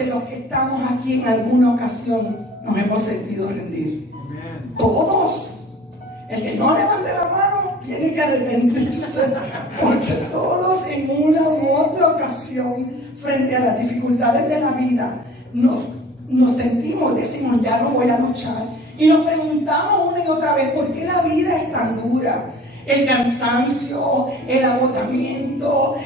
de los que estamos aquí en alguna ocasión nos hemos sentido rendir? Amén. Todos. El que no levante la mano tiene que arrepentirse, porque todos en una u otra ocasión, frente a las dificultades de la vida, nos sentimos, decimos, ya no voy a luchar. Y nos preguntamos una y otra vez, ¿por qué la vida es tan dura? El cansancio, el agotamiento,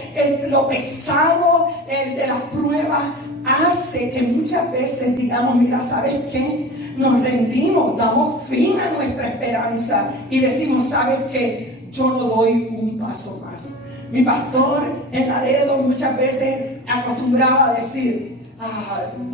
lo pesado de las pruebas hace que muchas veces digamos, mira, ¿sabes qué? Nos rendimos, damos fin a nuestra esperanza y decimos, ¿sabes qué? Yo no doy un paso más. Mi pastor en Laredo muchas veces acostumbraba a decir,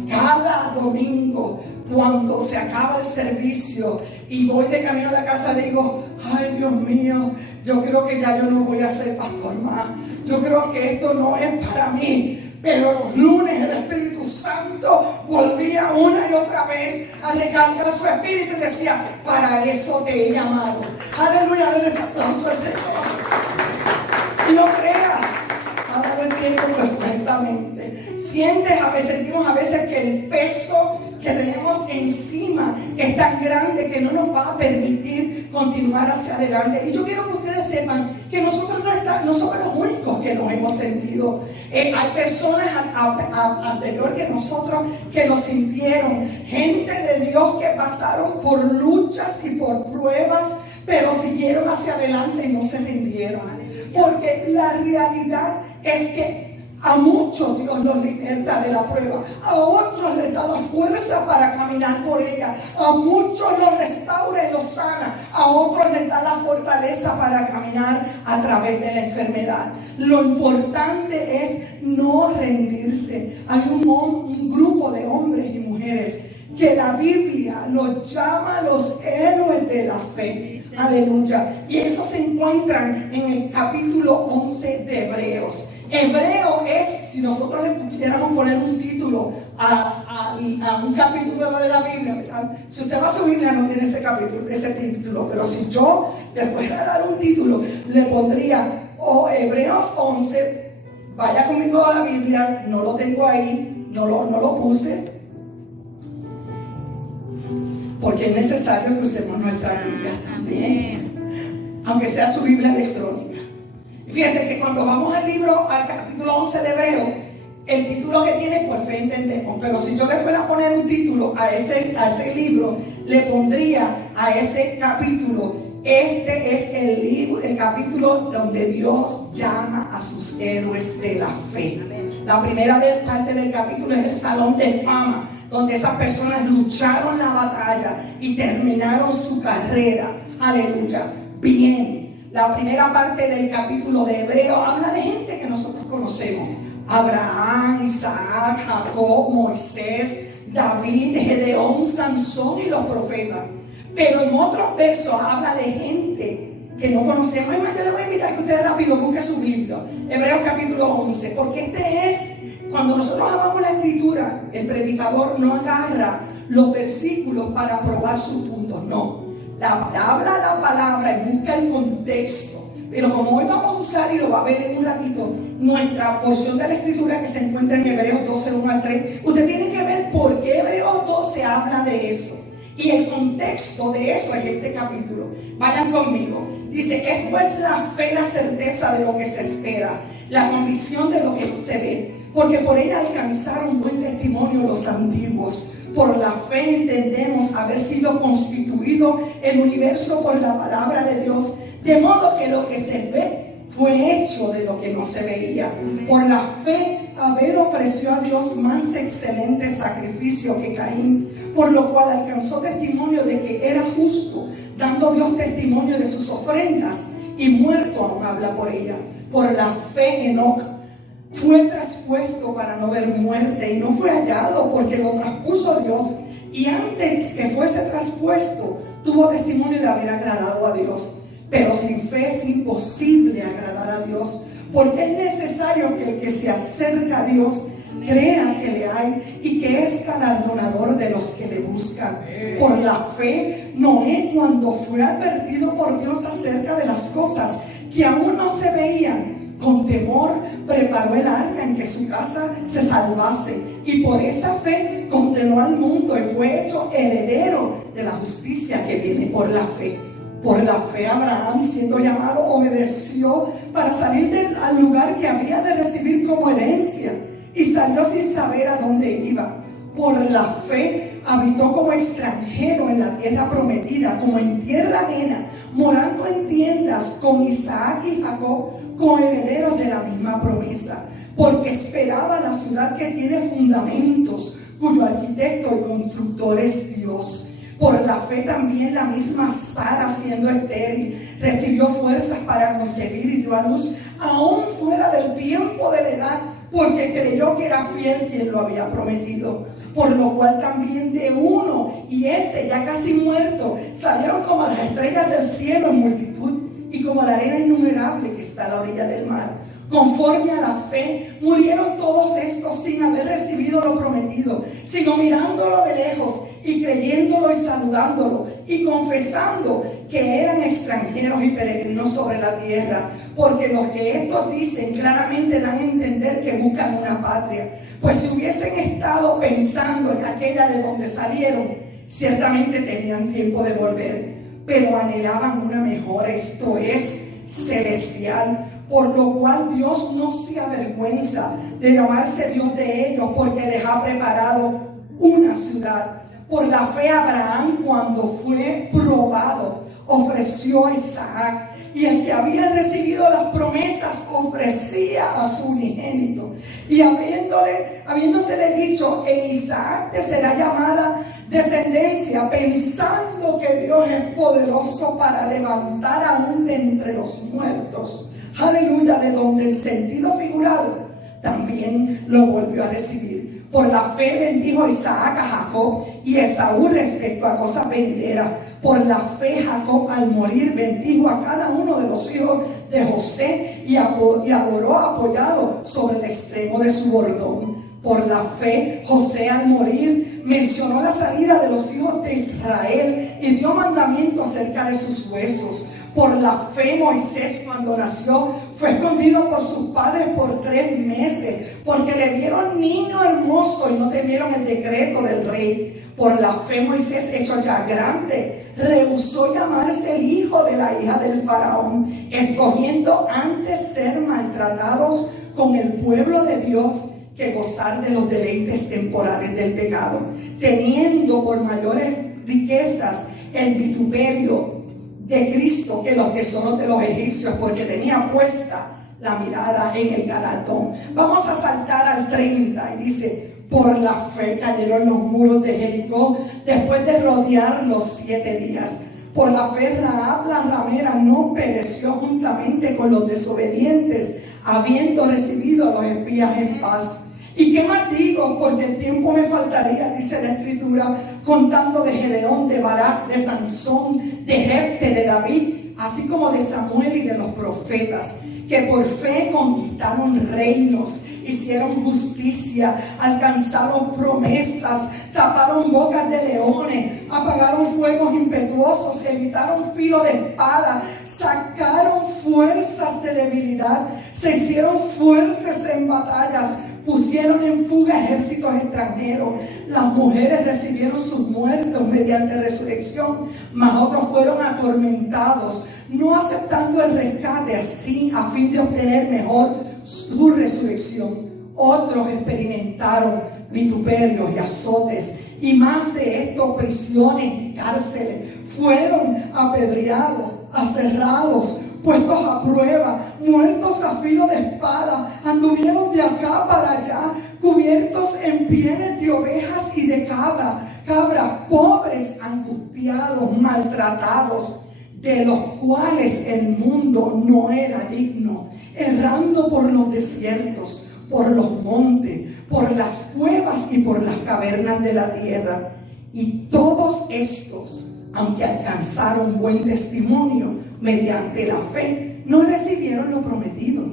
cada domingo cuando se acaba el servicio y voy de camino a la casa, digo, ay Dios mío, yo creo que ya yo no voy a ser pastor más, yo creo que esto no es para mí. Pero los lunes el Espíritu Santo volvía una y otra vez a recargar su espíritu y decía, para eso te he llamado. Aleluya, denle ese aplauso al Señor. Y no creas, ahora lo entiendo perfectamente. Sentimos a veces que el peso que tenemos encima es tan grande que no nos va a permitir continuar hacia adelante. Y yo quiero que ustedes sepan que nosotros no somos los únicos que nos hemos sentido. Hay personas anterior que nosotros que lo sintieron. Gente de Dios que pasaron por luchas y por pruebas, pero siguieron hacia adelante y no se rindieron. Porque la realidad es que a muchos Dios los liberta de la prueba, a otros les da la fuerza para caminar por ella, a muchos los restaura y los sana, a otros les da la fortaleza para caminar a través de la enfermedad. Lo importante es no rendirse. Hay un grupo de hombres y mujeres que la Biblia los llama los héroes de la fe. Aleluya. Y eso se encuentran en el capítulo 11 de Hebreos. Hebreo es, si nosotros le pudiéramos poner un título a un capítulo de la Biblia, ¿verdad? Si usted va a su Biblia no tiene ese título, pero si yo le fuera a dar un título, le pondría Hebreos 11, vaya conmigo a la Biblia, no lo tengo ahí, no lo puse, porque es necesario que usemos nuestra Biblia también, aunque sea su Biblia electrónica. Fíjense que cuando vamos al capítulo 11 de Hebreo, el título que tiene, pues fe entendemos. Pero si yo le fuera a poner un título a ese libro, le pondría a ese capítulo, este es el capítulo donde Dios llama a sus héroes de la fe. La primera parte del capítulo es el salón de fama, donde esas personas lucharon la batalla y terminaron su carrera. Aleluya. Bien. La primera parte del capítulo de Hebreo habla de gente que nosotros conocemos. Abraham, Isaac, Jacob, Moisés, David, Gedeón, Sansón y los profetas. Pero en otros versos habla de gente que no conocemos. Es más, yo le voy a invitar que usted rápido busque su Biblia. Hebreos capítulo 11. Porque cuando nosotros amamos la escritura, el predicador no agarra los versículos para probar sus puntos, no. Habla la palabra y busca el contexto. Pero como hoy vamos a usar, y lo va a ver en un ratito, nuestra porción de la escritura que se encuentra en Hebreos 12, 1 al 3, usted tiene que ver por qué Hebreos 12 habla de eso. Y el contexto de eso es este capítulo. Vayan conmigo. Dice, es pues la fe, la certeza de lo que se espera, la convicción de lo que no se ve, porque por ella alcanzaron buen testimonio los antiguos. Por la fe entendemos haber sido constituido el universo por la palabra de Dios, de modo que lo que se ve fue hecho de lo que no se veía. Por la fe Abel ofreció a Dios más excelente sacrificio que Caín, por lo cual alcanzó testimonio de que era justo, dando Dios testimonio de sus ofrendas, y muerto aún habla por ella. Por la fe Enoc fue traspuesto para no ver muerte y no fue hallado porque lo traspuso Dios, y antes que fuese traspuesto tuvo testimonio de haber agradado a Dios. Pero sin fe es imposible agradar a Dios, porque es necesario que el que se acerca a Dios crea que le hay y que es galardonador de los que le buscan. Por la fe Noé, cuando fue advertido por Dios acerca de las cosas que aún no se veían, con temor preparó el arca en que su casa se salvase, y por esa fe condenó al mundo y fue hecho heredero de la justicia que viene por la fe. Por la fe Abraham, siendo llamado, obedeció para salir al lugar que había de recibir como herencia, y salió sin saber a dónde iba. Por la fe habitó como extranjero en la tierra prometida, como en tierra ajena, morando en tiendas con Isaac y Jacob, coherederos de la misma promesa, porque esperaba la ciudad que tiene fundamentos, cuyo arquitecto y constructor es Dios. Por la fe también la misma Sara, siendo estéril, recibió fuerzas para concebir y dio a luz aún fuera del tiempo de la edad, porque creyó que era fiel quien lo había prometido. Por lo cual también de uno, y ese ya casi muerto, salieron como las estrellas del cielo en multitud, y como la arena innumerable que está a la orilla del mar. Conforme a la fe, murieron todos estos sin haber recibido lo prometido, sino mirándolo de lejos y creyéndolo y saludándolo y confesando que eran extranjeros y peregrinos sobre la tierra, porque lo que estos dicen claramente dan a entender que buscan una patria. Pues si hubiesen estado pensando en aquella de donde salieron, ciertamente tenían tiempo de volver, pero anhelaban una mejor, esto es, celestial. Por lo cual Dios no se avergüenza de llamarse Dios de ellos, porque les ha preparado una ciudad. Por la fe Abraham, cuando fue probado, ofreció a Isaac, y el que había recibido las promesas ofrecía a su unigénito, y habiéndosele dicho: en Isaac te será llamada descendencia, pensando que Dios es poderoso para levantar aún de entre los muertos. Aleluya, de donde en sentido figurado también lo volvió a recibir. Por la fe bendijo Isaac a Jacob y Esaú respecto a cosas venideras. Por la fe Jacob al morir bendijo a cada uno de los hijos de José y adoró apoyado sobre el extremo de su bordón. Por la fe José al morir mencionó la salida de los hijos de Israel y dio mandamiento acerca de sus huesos. Por la fe Moisés, cuando nació, fue escondido por sus padres por 3 meses, porque le vieron niño hermoso y no temieron el decreto del rey. Por la fe Moisés, hecho ya grande, rehusó llamarse el hijo de la hija del faraón, escogiendo antes ser maltratados con el pueblo de Dios que gozar de los deleites temporales del pecado, teniendo por mayores riquezas el vituperio de Cristo que los tesoros de los egipcios, porque tenía puesta la mirada en el galardón. Vamos a saltar al 30 y dice: por la fe cayeron los muros de Jericó después de rodearlos 7 días. Por la fe Rahab la ramera no pereció juntamente con los desobedientes, habiendo recibido a los espías en paz. ¿Y qué más digo? Porque el tiempo me faltaría, dice la Escritura, contando de Gedeón, de Barak, de Sansón, de Jefte, de David, así como de Samuel y de los profetas, que por fe conquistaron reinos, hicieron justicia, alcanzaron promesas, taparon bocas de leones, apagaron fuegos impetuosos, evitaron filo de espada, sacaron fuerzas de debilidad, se hicieron fuertes en batallas, pusieron en fuga ejércitos extranjeros. Las mujeres recibieron sus muertos mediante resurrección, mas otros fueron atormentados, no aceptando el rescate, así a fin de obtener mejor su resurrección. Otros experimentaron vituperios y azotes, y más de esto, prisiones y cárceles. Fueron apedreados, aserrados, puestos a prueba, muertos a filo de espada, anduvieron de acá para allá, cubiertos en pieles de ovejas y de cabra, pobres, angustiados, maltratados, de los cuales el mundo no era digno, errando por los desiertos, por los montes, por las cuevas y por las cavernas de la tierra. Y todos estos, aunque alcanzaron buen testimonio mediante la fe, no recibieron lo prometido,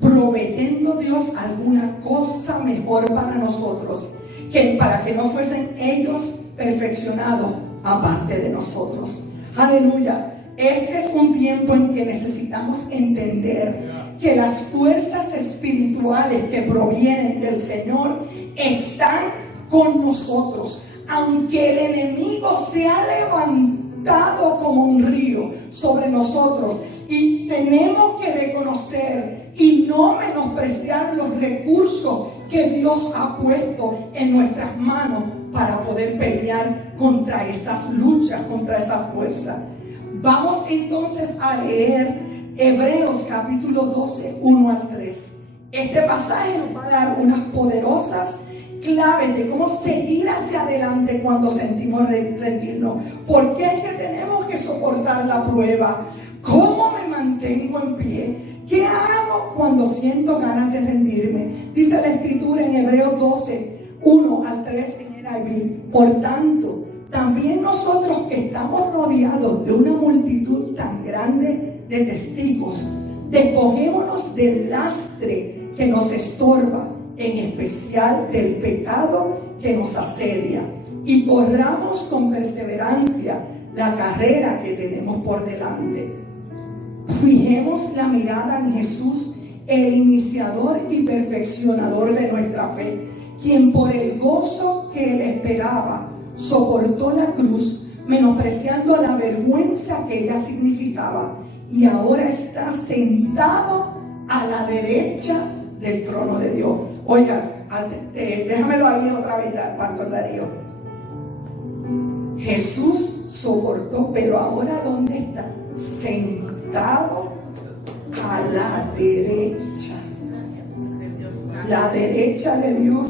proveyendo Dios alguna cosa mejor para nosotros, que para que no fuesen ellos perfeccionados aparte de nosotros. Aleluya. Este es un tiempo en que necesitamos entender que las fuerzas espirituales que provienen del Señor están con nosotros. Aunque el enemigo se ha levantado como un río sobre nosotros, y tenemos que reconocer y no menospreciar los recursos que Dios ha puesto en nuestras manos para poder pelear contra esas luchas, contra esa fuerza. Vamos entonces a leer Hebreos capítulo 12, 1 al 3. Este pasaje nos va a dar unas poderosas claves de cómo seguir hacia adelante cuando sentimos rendirnos. ¿Por qué es que tenemos que soportar la prueba? ¿Cómo me mantengo en pie? ¿Qué hago cuando siento ganas de rendirme? Dice la escritura en Hebreos 12, 1 al 3 en NIV. Por tanto, también nosotros que estamos rodeados de una multitud tan grande de testigos, despojémonos del lastre que nos estorba, en especial del pecado que nos asedia, y corramos con perseverancia la carrera que tenemos por delante. Fijemos la mirada en Jesús, el iniciador y perfeccionador de nuestra fe, quien por el gozo que le esperaba soportó la cruz, menospreciando la vergüenza que ella significaba, y ahora está sentado a la derecha del trono de Dios. Oiga, déjamelo ahí otra vez, Pastor Darío. Jesús soportó, pero ahora ¿dónde está? Sentado a la derecha. La derecha de Dios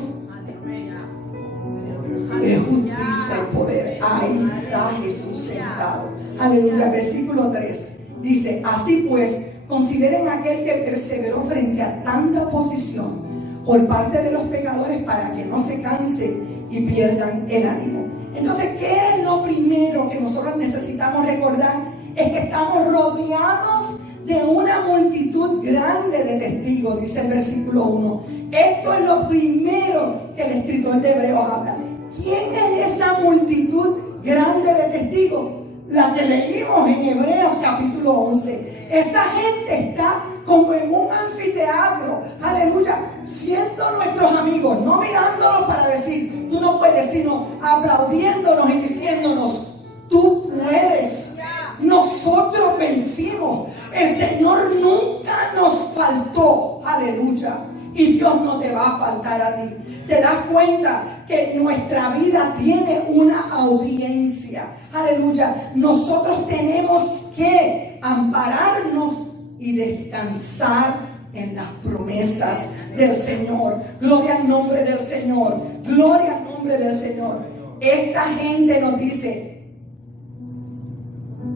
es justicia y poder. Ahí está Jesús sentado. Aleluya. Versículo 3 dice: así pues, consideren aquel que perseveró frente a tanta oposición por parte de los pecadores, para que no se canse y pierdan el ánimo. Entonces, ¿qué es lo primero que nosotros necesitamos recordar? Es que estamos rodeados de una multitud grande de testigos, dice el versículo 1. Esto es lo primero que el escritor de Hebreos habla. ¿Quién es esa multitud grande de testigos? La que leímos en Hebreos capítulo 11. Esa gente está como en un anfiteatro, aleluya, siendo nuestros amigos, no mirándonos para decir, tú no puedes, sino aplaudiéndonos y diciéndonos, tú puedes. Nosotros vencimos. El Señor nunca nos faltó, aleluya, y Dios no te va a faltar a ti. Te das cuenta que nuestra vida tiene una audiencia, aleluya. Nosotros tenemos que ampararnos y descansar en las promesas del Señor. Gloria al nombre del Señor, gloria al nombre del Señor. Esta gente nos dice,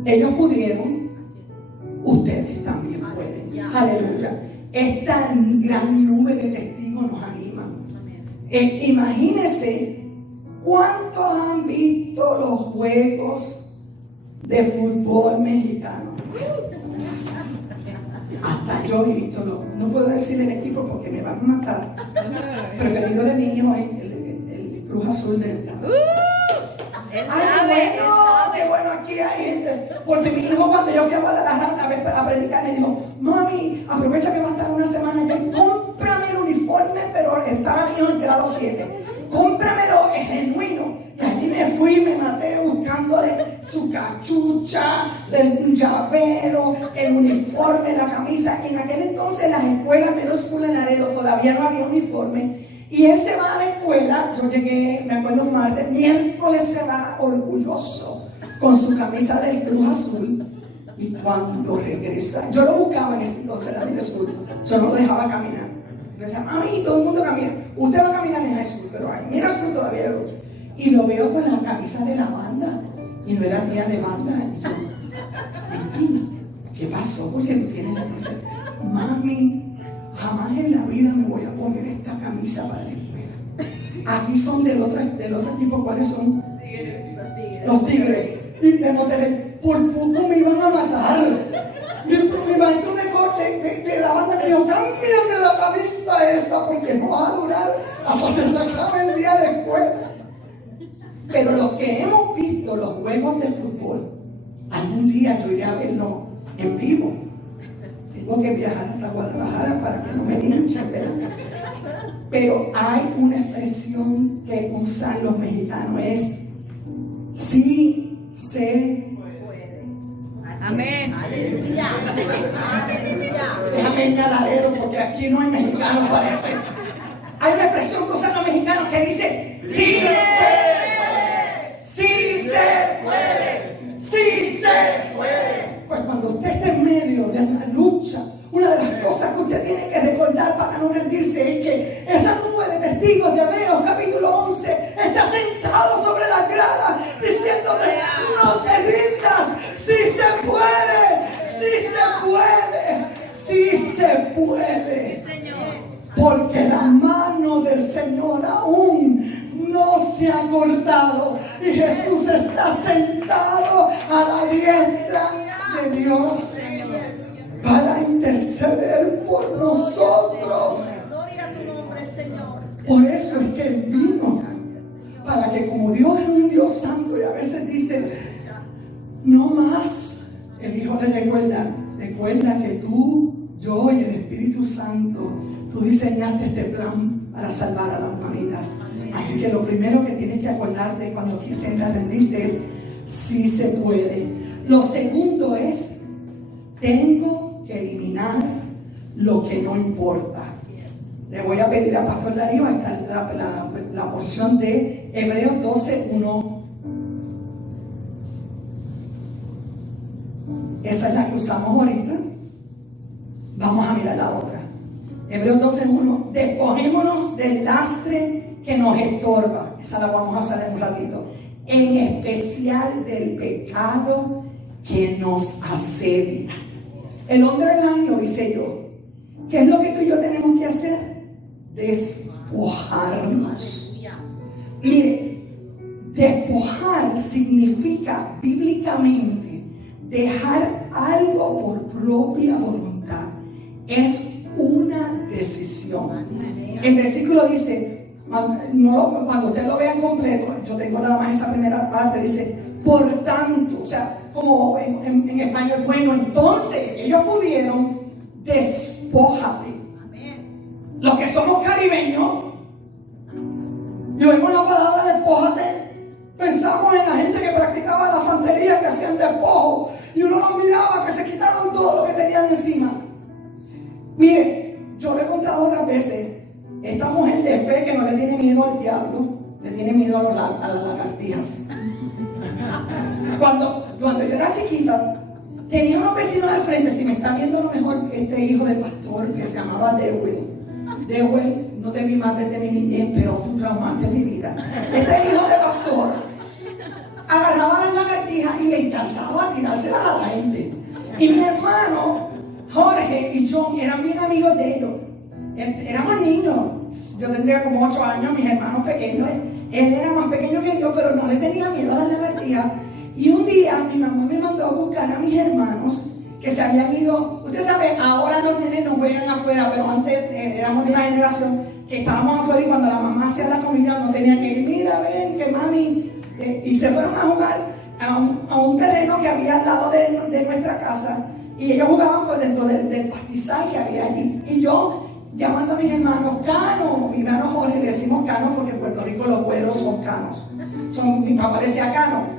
ellos pudieron, ustedes también pueden. Aleluya. Esta gran nube de testigos nos animan. Imagínense cuántos han visto los juegos de fútbol mexicano. Hasta yo he visto, no puedo decir el equipo porque me van a matar. Preferido de mi hijo es el Cruz Azul del qué bueno, aquí hay gente. Porque mi hijo, cuando yo fui a Guadalajara una vez a predicar, me dijo, mami, aprovecha que va a estar una semana aquí, cómprame el uniforme, pero estaba mi hijo en grado 7, cómpramelo, es genuino. Y allí me fui, me maté buscándole su cachucha, el llavero, el uniforme, la camisa. En aquel entonces las escuelas, menos school en Laredo, todavía no había uniforme. Y él se va a la escuela, yo llegué, me acuerdo un martes, miércoles se va orgulloso con su camisa del Cruz Azul. Y cuando regresa, yo lo buscaba en ese entonces, en la high school, yo no lo dejaba caminar. Yo decía, mami, todo el mundo camina. Usted va a caminar en high school, pero en mi high school todavía no. Y lo veo con la camisa de la banda, y no era día de banda. Y yo, Vicky, ¿qué pasó? Porque tú tienes la camisa. Mami, jamás en la vida me voy a poner esta camisa para la escuela. Aquí son del otro tipo. ¿Cuáles son? Los tigres. Y de Monterrey. Por poco me iban a matar. Mi maestro de la banda me dijo, cámbiate la camisa esa porque no va a durar hasta que se acabe el día de escuela. Pero los que hemos visto los juegos de fútbol, algún día yo iré a verlo en vivo. tuvo que viajar hasta Guadalajara para que no me linchen, ¿verdad? Pero hay una expresión que usan los mexicanos, es sí se puede. Amén. Aleluya. Déjame ir a Laredo porque aquí no hay mexicanos, parece. Hay una expresión que usan los mexicanos que dice sí se puede. Sí se puede. Sí se puede. Pues cuando usted está en medio de una lucha, una de las cosas que usted tiene que recordar para no rendirse es que esa nube de testigos de Hebreos capítulo 11 está sentado sobre la grada diciéndote no te rindas, sí se puede, sí se puede, sí se puede, porque la mano del Señor aún no se ha cortado y Jesús está sentado a la diestra de Dios para interceder por nosotros. Gloria a tu nombre, Señor. Por eso es que Él vino, para que como Dios es un Dios santo y a veces dice, no más, el Hijo le recuerda que tú, yo y el Espíritu Santo, tú diseñaste este plan para salvar a la humanidad. Así que lo primero que tienes que acordarte cuando quisieras rendirte es, sí se puede. Lo segundo es, tengo que eliminar lo que no importa. Le voy a pedir a Pastor Darío, ahí está la porción de Hebreos 12:1. Esa es la que usamos ahorita. Vamos a mirar la otra. Hebreos 12:1. Despojémonos del lastre que nos estorba. Esa la vamos a hacer en un ratito. En especial del pecado que nos asedia. El underline lo hice yo. ¿Qué es lo que tú y yo tenemos que hacer? Despojarnos. Mire, despojar significa bíblicamente dejar algo por propia voluntad. Es una decisión. El versículo dice, cuando usted lo vea en completo, yo tengo nada más esa primera parte, dice, por tanto, o sea, como en español, bueno, entonces ellos pudieron, despójate. Los que somos caribeños y oímos la palabra despójate, pensamos en la gente que practicaba la santería, que hacían despojo, y uno los miraba que se quitaron todo lo que tenían encima. Mire, yo le he contado otras veces, esta mujer de fe que no le tiene miedo al diablo, le tiene miedo a las lagartijas. Cuando yo era chiquita, tenía unos vecinos al frente, si me está viendo a lo mejor este hijo del pastor que se llamaba Dewey, no te vi más desde mi niñez, pero tú traumaste mi vida. Este hijo de pastor agarraba las lagartijas y le encantaba tirárselas a la gente. Y mi hermano Jorge y John eran bien amigos de ellos. Éramos niños, yo tendría como 8 años, mis hermanos pequeños. Él era más pequeño que yo, pero no le tenía miedo a las lagartijas. Y un día mi mamá me mandó a buscar a mis hermanos que se habían ido. Usted sabe, ahora los nenes no juegan afuera, pero antes éramos de una generación que estábamos afuera y cuando la mamá hacía la comida no tenía que ir, mira, ven, que mami. Y se fueron a jugar a un terreno que había al lado de nuestra casa. Y ellos jugaban pues dentro del pastizal que había allí. Y yo, llamando a mis hermanos, Cano, mi hermano Jorge, le decimos Cano porque en Puerto Rico los güeros son canos. Mi papá le decía Cano,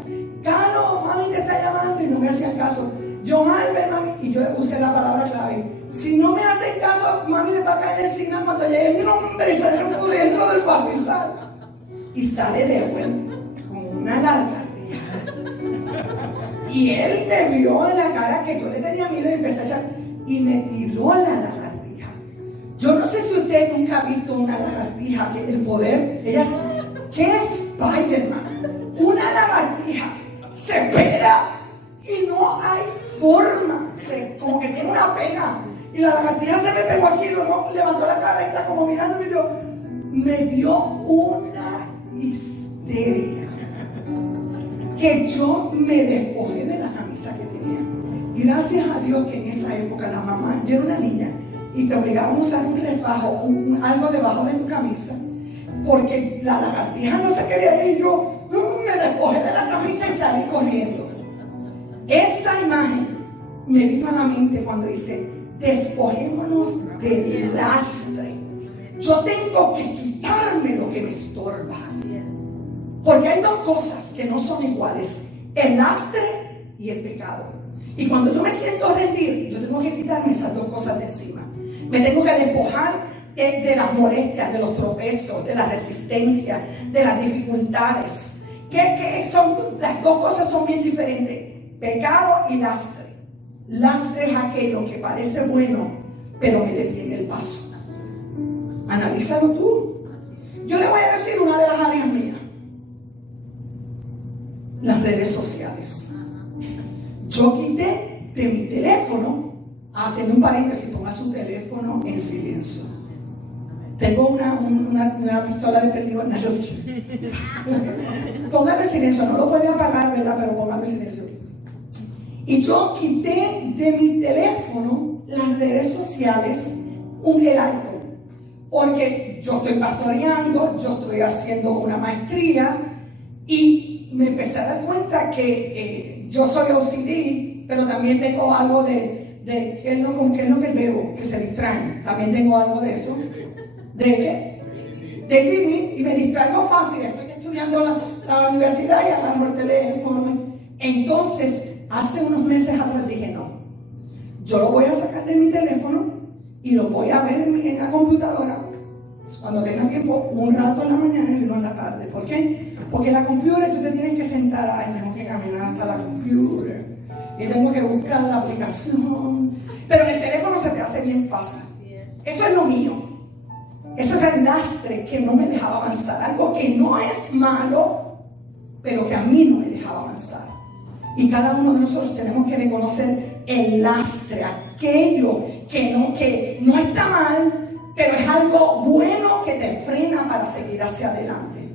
mami te está llamando, y no me hacían caso. John Albert, mami, y yo usé la palabra clave. Si no me hacen caso, mami le va a caer encima cuando llegue mi nombre y salieron corriendo del pastizal. Y sale de vuelta como una lagartija. Y él me vio en la cara que yo le tenía miedo y empecé a echar. Y me tiró a la lagartija. Yo no sé si usted nunca ha visto una lagartija, que el poder, ¿qué es Spider-Man? Una lagartija se pega y no hay forma, como que tiene una pena. Y la lagartija se me pegó aquí y luego levantó la cara y está como mirándome y yo, me dio una histeria que yo me despojé de la camisa que tenía. Gracias a Dios que en esa época la mamá, yo era una niña y te obligaban a usar un refajo, algo debajo de tu camisa, porque la lagartija no se quería ir. Yo me despojé de la camisa y salí corriendo. Esa imagen me vino a la mente cuando dice, despojémonos del lastre. Yo tengo que quitarme lo que me estorba. Porque hay dos cosas que no son iguales: el lastre y el pecado. Y cuando yo me siento rendir, yo tengo que quitarme esas dos cosas de encima. Me tengo que despojar de las molestias, de los tropezos, de la resistencia, de las dificultades. Que son, las dos cosas son bien diferentes: pecado y lastre. Lastre es aquello que parece bueno, pero me detiene el paso. Analízalo tú. Yo le voy a decir una de las áreas mías: las redes sociales. Yo quité de mi teléfono, haciendo un paréntesis, ponga su teléfono en silencio. Tengo una pistola de perdigón. Póngalo en silencio, no lo puede apagar, ¿verdad? Pero póngalo en silencio. Y yo quité de mi teléfono las redes sociales, el iPhone, porque yo estoy pastoreando, yo estoy haciendo una maestría y me empecé a dar cuenta que yo soy OCD, pero también tengo algo de ¿qué es lo que veo? Que se distraen. También tengo algo de eso. ¿De qué? De ADD, y me distraigo fácil. Estoy estudiando la universidad y agarro el teléfono. Entonces, hace unos meses atrás dije: no, yo lo voy a sacar de mi teléfono y lo voy a ver en la computadora cuando tenga tiempo, un rato en la mañana y uno en la tarde. ¿Por qué? Porque la computadora tú te tienes que sentar, ay, tengo que caminar hasta la computadora y tengo que buscar la aplicación, pero en el teléfono se te hace bien fácil. Eso es lo mío. Ese es el lastre que no me dejaba avanzar, algo que no es malo, pero que a mí no me dejaba avanzar. Y cada uno de nosotros tenemos que reconocer el lastre, aquello que no está mal, pero es algo bueno que te frena para seguir hacia adelante.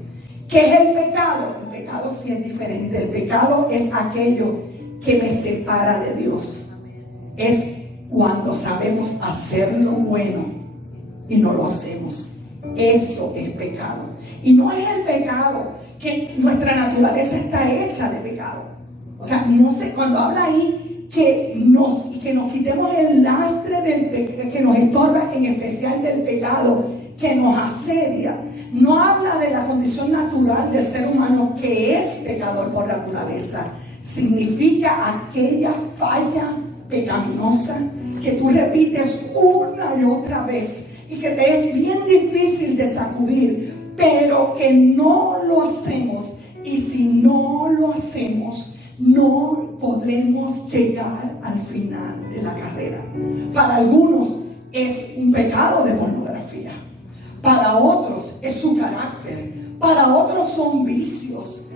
¿Qué es el pecado? El pecado sí es diferente. El pecado es aquello que me separa de Dios. Es cuando sabemos hacer lo bueno y no lo hacemos. Eso es pecado. Y no es el pecado que nuestra naturaleza está hecha de pecado. O sea, no sé, cuando habla ahí que nos quitemos el lastre que nos estorba, en especial del pecado que nos asedia, no habla de la condición natural del ser humano que es pecador por naturaleza. Significa aquella falla pecaminosa que tú repites una y otra vez y que te es bien difícil de sacudir, pero que no lo hacemos. Y si no lo hacemos, no podremos llegar al final de la carrera. Para algunos es un pecado de pornografía, para otros es su carácter, para otros son vicios.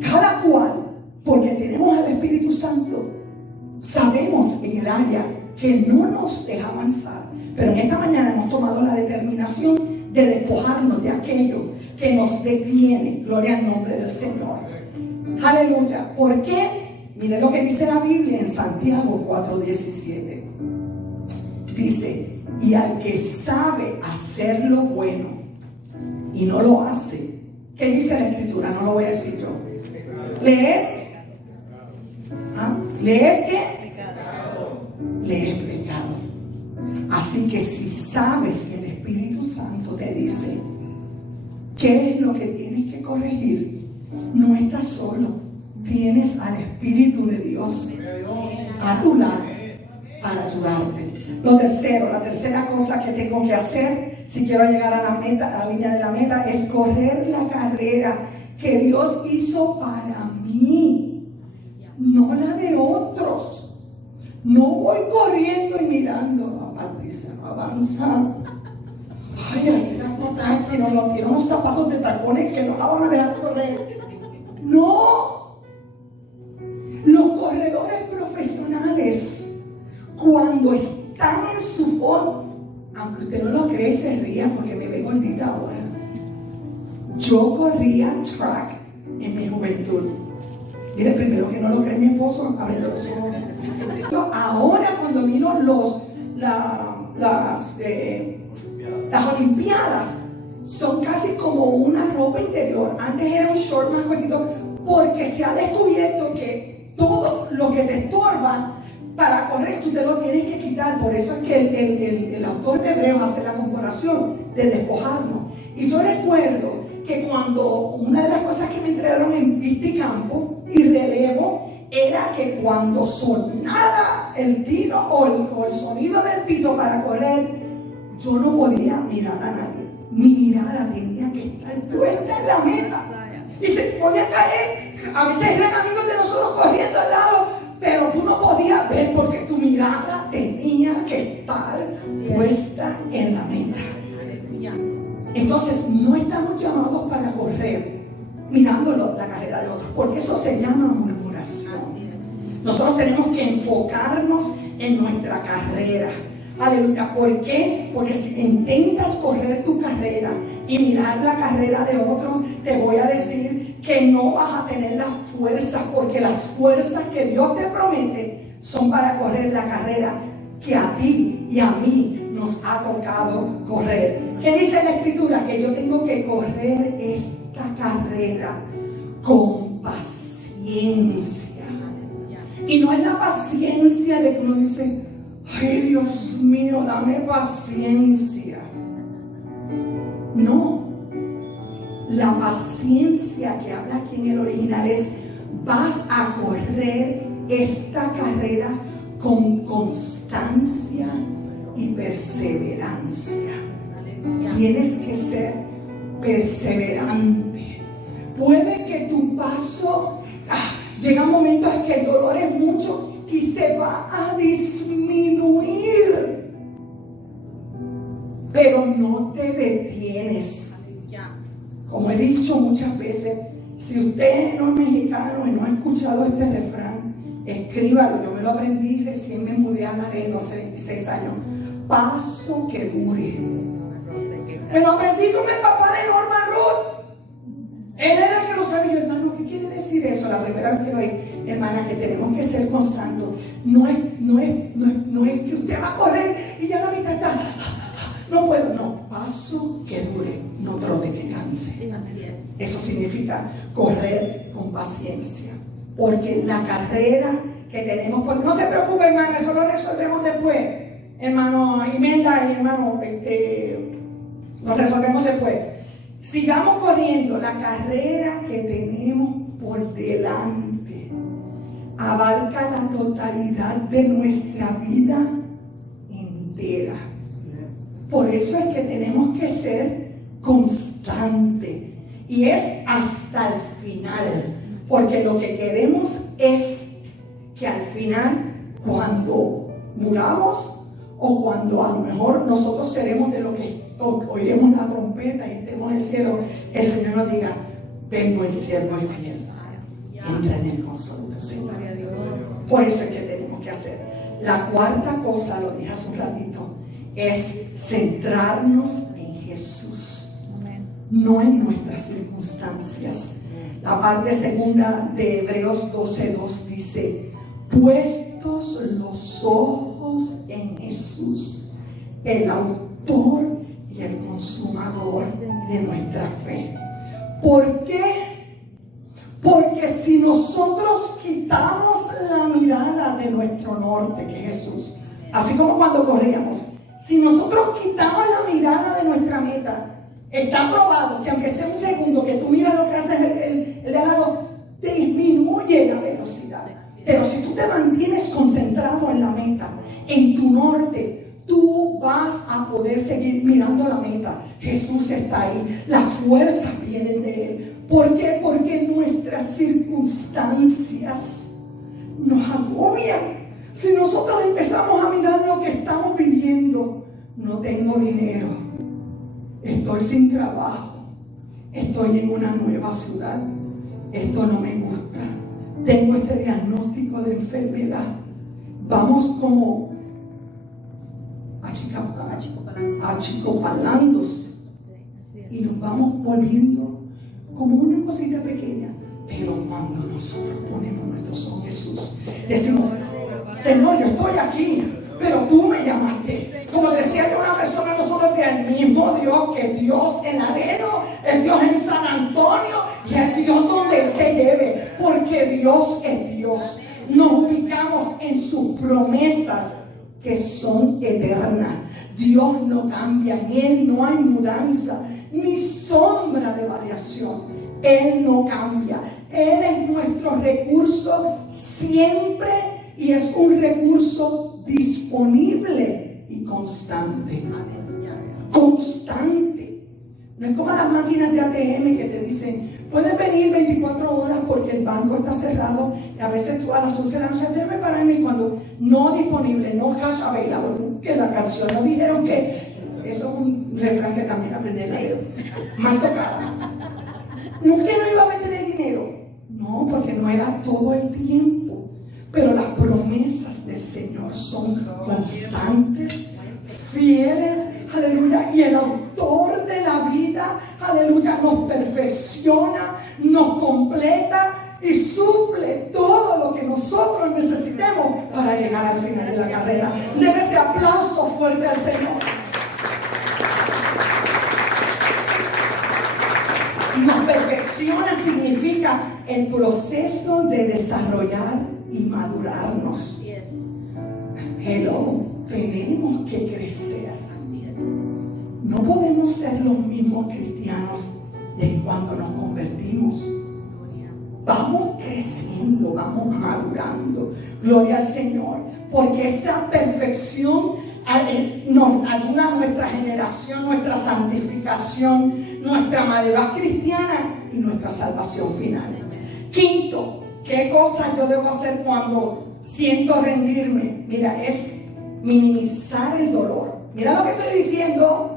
Cada cual, porque tenemos al Espíritu Santo, sabemos en el área que no nos deja avanzar. Pero en esta mañana hemos tomado la determinación de despojarnos de aquello que nos detiene. Gloria al nombre del Señor. Aleluya. ¿Por qué? Mire lo que dice la Biblia en Santiago 4:17. Dice: y al que sabe hacer lo bueno y no lo hace. ¿Qué dice la Escritura? No lo voy a decir yo. ¿Lees? ¿Ah? ¿Lees qué? Lees pecado. Así que si sabes que el Espíritu Santo te dice qué es lo que tienes que corregir, no estás solo. Tienes al Espíritu de Dios a tu lado para ayudarte. La tercera cosa que tengo que hacer si quiero llegar a la meta, a la línea de la meta, es correr la carrera que Dios hizo para mí, no la de otros. No voy corriendo y mirando: Patricia, no avanza. Ay, ahí está tranquilo, nos dieron unos zapatos de tacones que no la van a dejar correr. No. Los corredores profesionales, cuando están en su forma, aunque usted no lo cree, se ría porque me ve gordita ahora. Yo corría track en mi juventud. Dile primero que no lo cree mi esposo, abriendo los ojos. Ahora cuando miro las Olimpiadas, son casi como una ropa interior. Antes era un short más cortito, porque se ha descubierto que todo lo que te estorba para correr, tú te lo tienes que quitar quitar. Por eso es que el autor de Hebreos hace la comparación de despojarnos. Y yo recuerdo que cuando una de las cosas que me entregaron en pista y campo y relevo era que cuando sonara el tiro o el sonido del pito para correr, yo no podía mirar a nadie. Mi mirada tenía que estar puesta en la meta. Y se podía caer. A veces eran amigos de nosotros corriendo al lado, pero tú no podías ver porque tu mirada tenía que estar puesta en la meta. Entonces no estamos llamados para correr mirando la carrera de otros, porque eso se llama murmuración. Nosotros tenemos que enfocarnos en nuestra carrera. Aleluya. ¿Por qué? Porque si intentas correr tu carrera y mirar la carrera de otro, te voy a decir que no vas a tener las fuerzas, porque las fuerzas que Dios te promete son para correr la carrera que a ti y a mí nos ha tocado correr. ¿Qué dice la Escritura? Que yo tengo que correr esta carrera con paciencia. Y no es la paciencia de que uno dice: ay, Dios mío, dame paciencia. No, la paciencia que habla aquí en el original es: vas a correr esta carrera con constancia y perseverancia. Tienes que ser perseverante. Puede que tu paso llega un momento en que el dolor es mucho y se va a disminuir, pero no te detienes. Como he dicho muchas veces, si usted no es mexicano y no ha escuchado este refrán, escríbalo. Yo me lo aprendí recién, me mudé a Laredo hace 26 años. Paso que dure. Me lo aprendí con el papá de Norma Ruth. Él era el que lo sabía. Hermano, ¿qué quiere decir eso? La primera vez que lo oí, hermana, que tenemos que ser constantes. No es que usted va a correr y ya la mitad está. No puedo. No, paso que dure, no trote que canse. Eso significa correr con paciencia. Porque la carrera que tenemos, pues, no se preocupe, hermana, eso lo resolvemos después. Hermano Imelda y hermano, lo resolvemos después. Sigamos corriendo. La carrera que tenemos por delante abarca la totalidad de nuestra vida entera. Por eso es que tenemos que ser constantes, y es hasta el final, porque lo que queremos es que al final, cuando muramos, o cuando a lo mejor nosotros seremos de lo que oiremos la trompeta y estemos en el cielo, el Señor nos diga: ven buen siervo y fiel, entra en el gozo de tu Señor. Por eso es que tenemos que hacer. La cuarta cosa, lo dije hace un ratito, es centrarnos en Jesús, no en nuestras circunstancias. La parte segunda de Hebreos 12:2 dice: puestos los ojos en Jesús, el autor y el consumador de nuestra fe. ¿Por qué? Porque si nosotros quitamos la mirada de nuestro norte, que es Jesús, así como cuando corríamos, si nosotros quitamos la mirada de nuestra meta, está probado que aunque sea un segundo que tú miras lo que hace el de al lado, disminuye la velocidad. Pero si tú te mantienes concentrado en la meta, en tu norte, tú vas a poder seguir mirando la meta. Jesús está ahí, las fuerzas vienen de Él. ¿Por qué? Porque nuestras circunstancias nos agobian. Si nosotros empezamos a mirar lo que estamos viviendo: no tengo dinero, estoy sin trabajo, estoy en una nueva ciudad, esto no me gusta, tengo este diagnóstico de enfermedad. Vamos como achicopalándose y nos vamos volviendo como una cosita pequeña. Pero cuando nosotros ponemos nuestros ojos en Jesús, decimos: Señor, yo estoy aquí, pero tú me llamaste. Como decía yo a una persona, nosotros el mismo Dios que Dios en Laredo, el Dios en San Antonio y el Dios donde Él te lleve, porque Dios es Dios. Nos ubicamos en sus promesas que son eternas. Dios no cambia, en Él no hay mudanza, ni sombra de variación. Él no cambia. Él es nuestro recurso siempre y es un recurso disponible y constante. Constante. No es como las máquinas de ATM que te dicen, puedes venir 24 horas porque el banco está cerrado. Y a veces tú a las 11 de la noche, déjame pararme, y cuando no disponible, no cash available, que la canción no dijeron que eso es un refrán que también aprendí en la vida. Mal tocada. No es que no iba a meter el dinero. No, porque no era todo el tiempo. Pero las promesas del Señor son constantes, fieles, aleluya. Y el autor de la vida, aleluya, nos perfecciona, nos completa y suple todo lo que nosotros necesitemos para llegar al final de la carrera. Debe ese aplauso fuerte al Señor. Nos perfecciona significa el proceso de desarrollar y madurarnos. Hello, tenemos que crecer. No podemos ser los mismos cristianos de cuando nos convertimos. Vamos creciendo, vamos madurando. Gloria al Señor, porque esa perfección nos ayuda a nuestra generación, nuestra santificación, nuestra madurez cristiana y nuestra salvación final. Quinto, ¿qué cosa yo debo hacer cuando siento rendirme? Mira, es minimizar el dolor. Mira lo que estoy diciendo.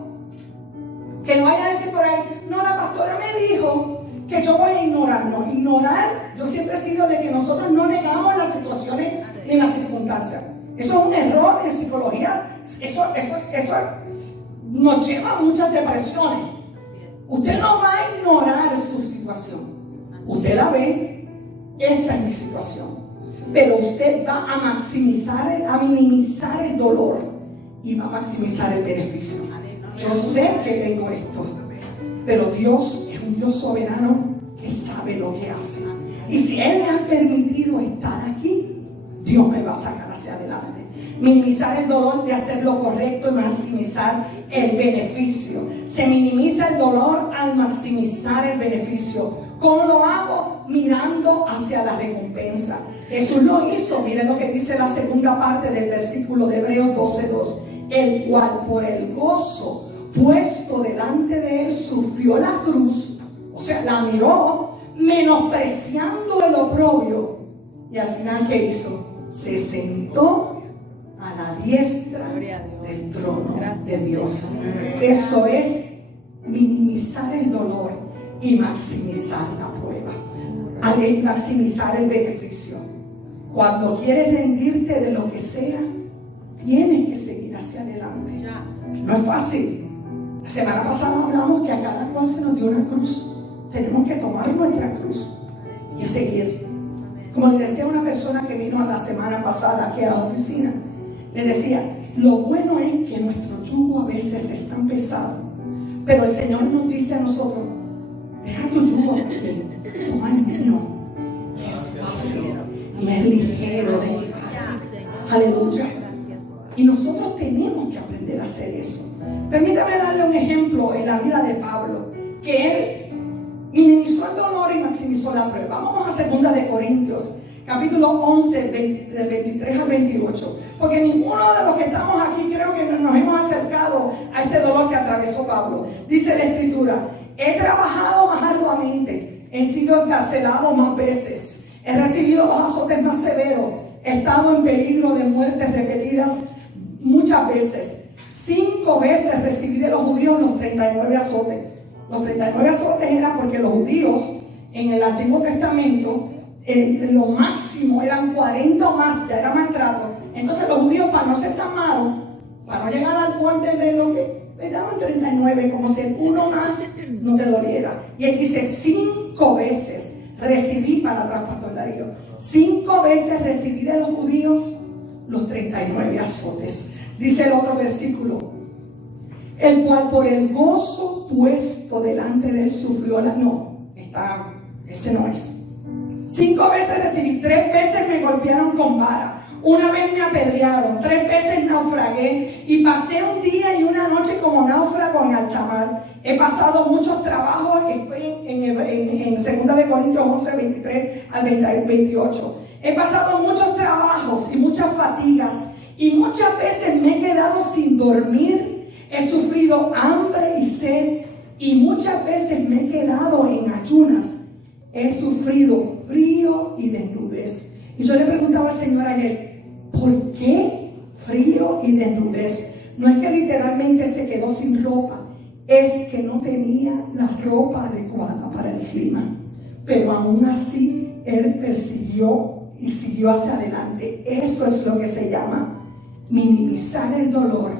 Que no vaya a decir por ahí, no, la pastora me dijo que yo voy a ignorar. No, ignorar, yo siempre he sido de que nosotros no negamos las situaciones ni las circunstancias. Eso es un error en psicología. Eso nos lleva a muchas depresiones. Usted no va a ignorar su situación. Usted la ve, esta es mi situación. Pero usted va a minimizar el dolor y va a maximizar el beneficio. Yo sé que tengo esto, pero Dios es un Dios soberano que sabe lo que hace. Y si Él me ha permitido estar aquí, Dios me va a sacar hacia adelante. Minimizar el dolor de hacer lo correcto y maximizar el beneficio. Se minimiza el dolor al maximizar el beneficio. ¿Cómo lo hago? Mirando hacia la recompensa. Jesús lo hizo. Miren lo que dice la segunda parte del versículo de Hebreos 12:2. El cual por el gozo puesto delante de él sufrió la cruz, o sea, la miró, menospreciando el oprobio, y al final ¿qué hizo? Se sentó a la diestra del trono de Dios. Eso es minimizar el dolor y maximizar la prueba, maximizar el beneficio. Cuando quieres rendirte de lo que sea, tienes que seguir hacia adelante. No es fácil. La semana pasada hablamos que a cada cual se nos dio una cruz. Tenemos que tomar nuestra cruz y seguir. Como le decía a una persona que vino la semana pasada aquí a la oficina, le decía, lo bueno es que nuestro yugo a veces es tan pesado, pero el Señor nos dice a nosotros, deja tu yugo aquí, toma el mío, que es fácil y es ligero de llevar. Aleluya. Y nosotros tenemos que aprender a hacer eso. Permítame darle un ejemplo en la vida de Pablo, que él minimizó el dolor y maximizó la prueba. Vamos a 2 de Corintios, capítulo 11, del 23 al 28. Porque ninguno de los que estamos aquí creo que nos hemos acercado a este dolor que atravesó Pablo. Dice la Escritura, he trabajado más arduamente, he sido encarcelado más veces, he recibido los azotes más severos, he estado en peligro de muertes repetidas muchas veces. 5 veces recibí de los judíos los 39 azotes. Los 39 azotes eran porque los judíos en el Antiguo Testamento lo máximo eran 40 o más, ya era maltrato. Entonces los judíos, para no ser tan malos, para no llegar al borde de lo que le daban 39, como si uno más no te doliera. Y él dice 5 veces recibí, para atrás Pastor Darío, 5 veces recibí de los judíos los 39 azotes. Dice el otro versículo, el cual por el gozo puesto delante de él sufrió la... No, ese no es. 5 veces recibí, 3 veces me golpearon con vara, Una vez me apedrearon, 3 veces naufragué y pasé un día y una noche como náufrago en alta mar. He pasado muchos trabajos, estoy en 2 de Corintios 11, 23 al 28. He pasado muchos trabajos y muchas fatigas y muchas veces me he quedado sin dormir. He sufrido hambre y sed y muchas veces me he quedado en ayunas. He sufrido frío y desnudez. Y yo le preguntaba al Señor ayer, ¿por qué frío y desnudez? No es que literalmente se quedó sin ropa, es que no tenía la ropa adecuada para el clima. Pero aún así, Él persiguió y siguió hacia adelante. Eso es lo que se llama minimizar el dolor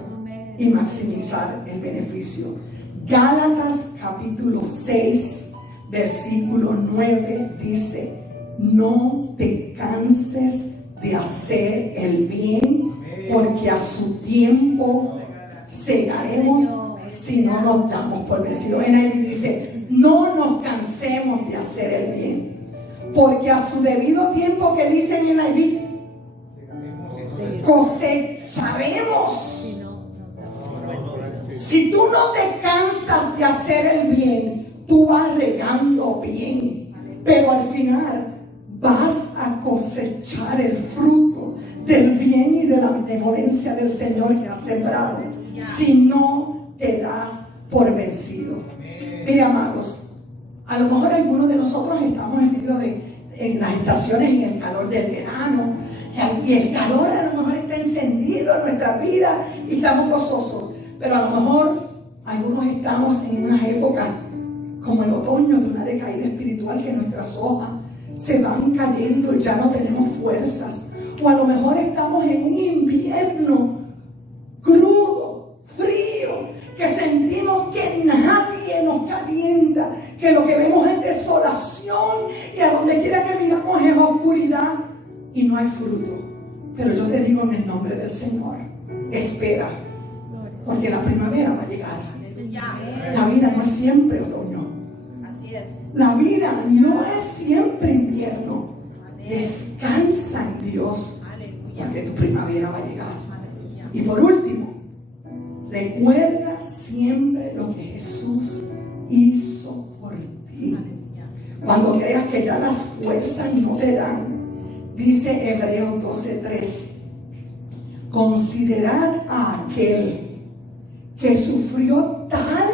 y maximizar el beneficio. Gálatas capítulo 6, versículo 9 dice: no te canses de hacer el bien, porque a su tiempo segaremos si no nos damos por vencidos. En ahí dice: no nos cansemos de hacer el bien, porque a su debido tiempo, que dicen en ahí, cosecharemos. Si tú no te cansas de hacer el bien, tú vas regando bien, pero al final vas a cosechar el fruto del bien y de la benevolencia del Señor que has sembrado, si no te das por vencido. Mire, amados, a lo mejor algunos de nosotros estamos en medio en las estaciones, en el calor del verano, y el calor a lo mejor está encendido en nuestra vida y estamos gozosos, pero a lo mejor algunos estamos en unas épocas como el otoño, de una decaída espiritual, que nuestras hojas se van cayendo y ya no tenemos fuerzas. O a lo mejor estamos en un invierno crudo, frío, que sentimos que nadie nos calienta, que lo que vemos es desolación y a donde quiera que miramos es oscuridad y no hay fruto. Pero yo te digo en el nombre del Señor, espera, porque la primavera va a llegar. La vida no es siempre otoño. Así es. La vida no es siempre invierno. Descansa en Dios, porque tu primavera va a llegar. Y por último, recuerda siempre lo que Jesús hizo por ti. Cuando creas que ya las fuerzas no te dan, dice Hebreos 12:3, considerad a aquel que sufrió tal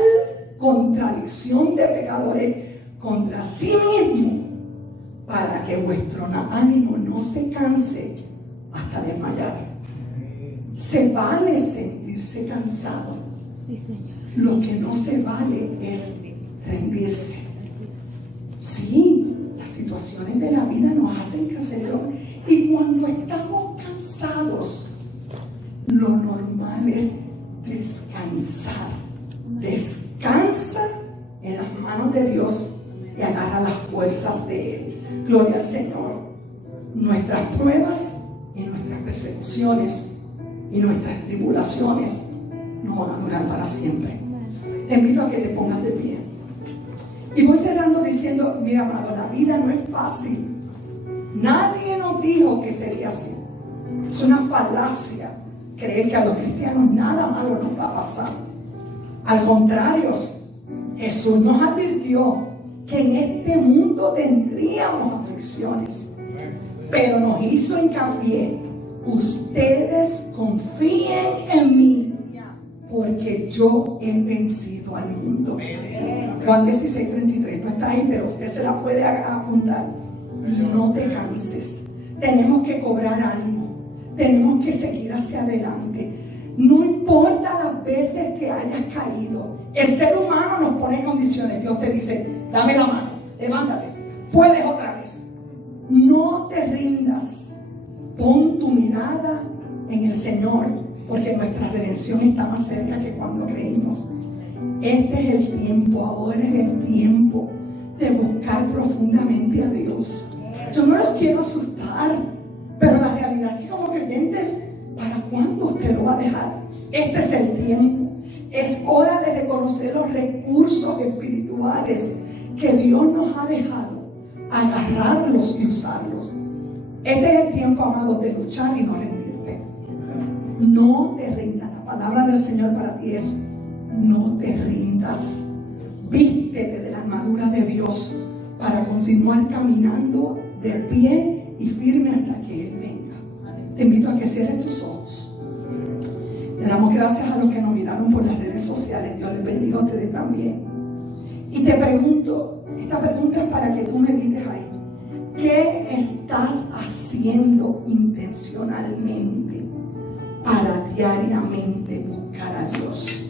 contradicción de pecadores contra sí mismo, para que vuestro ánimo no se canse hasta desmayar. Se vale sentirse cansado. Sí, Señor. Lo que no se vale es rendirse. Sí, las situaciones de la vida nos hacen cansados, y cuando estamos cansados, lo normal es descansar. Descansa en las manos de Dios y agarra las fuerzas de Él. Gloria al Señor. Nuestras pruebas y nuestras persecuciones y nuestras tribulaciones no van a durar para siempre. Te invito a que te pongas de pie. Y voy cerrando diciendo, mira, amado, la vida no es fácil. Nadie nos dijo que sería así. Es una falacia creer que a los cristianos nada malo nos va a pasar. Al contrario, Jesús nos advirtió que en este mundo tendríamos aflicciones, pero nos hizo hincapié: ustedes confíen en mí, porque yo he vencido al mundo. Juan 16:33, no está ahí, pero usted se la puede apuntar. No te canses. Tenemos que cobrar ánimo. Tenemos que seguir hacia adelante. No importa las veces que hayas caído. El ser humano nos pone condiciones. Dios te dice: dame la mano, levántate, puedes otra vez. No te rindas. Pon tu mirada en el Señor, porque nuestra redención está más cerca que cuando creímos. Este es el tiempo, ahora es el tiempo de buscar profundamente a Dios. Yo no los quiero asustar, pero la realidad es que como creyentes, ¿para cuándo usted lo va a dejar? Este es el tiempo. Es hora de reconocer los recursos espirituales que Dios nos ha dejado, agarrarlos y usarlos. Este es el tiempo, amado, de luchar y no rendirte. No te rindas. La palabra del Señor para ti es: no te rindas. Vístete de la armadura de Dios para continuar caminando de pie y firme hasta que Él venga. Te invito a que cierres tus ojos. Le damos gracias a los que nos miraron por las redes sociales. Dios les bendiga a ustedes también. Y te pregunto, esta pregunta es para que tú medites ahí. ¿Qué estás haciendo intencionalmente para diariamente buscar a Dios?